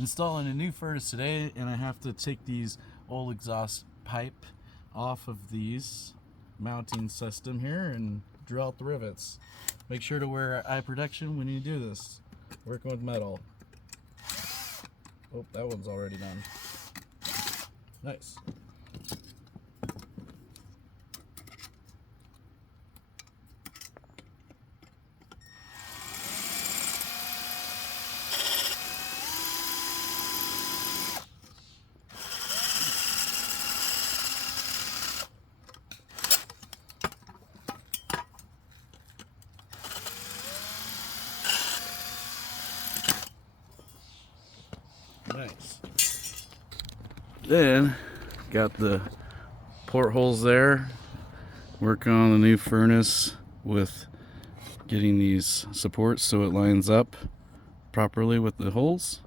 installing a new furnace today, and I have to take these old exhaust pipe off of these mounting system here and drill out the rivets. Make sure to wear eye protection when you do this. Working with metal. Oh, that one's already done. Nice. Nice. Then got the portholes there. Working on the new furnace with getting these supports so it lines up properly with the holes.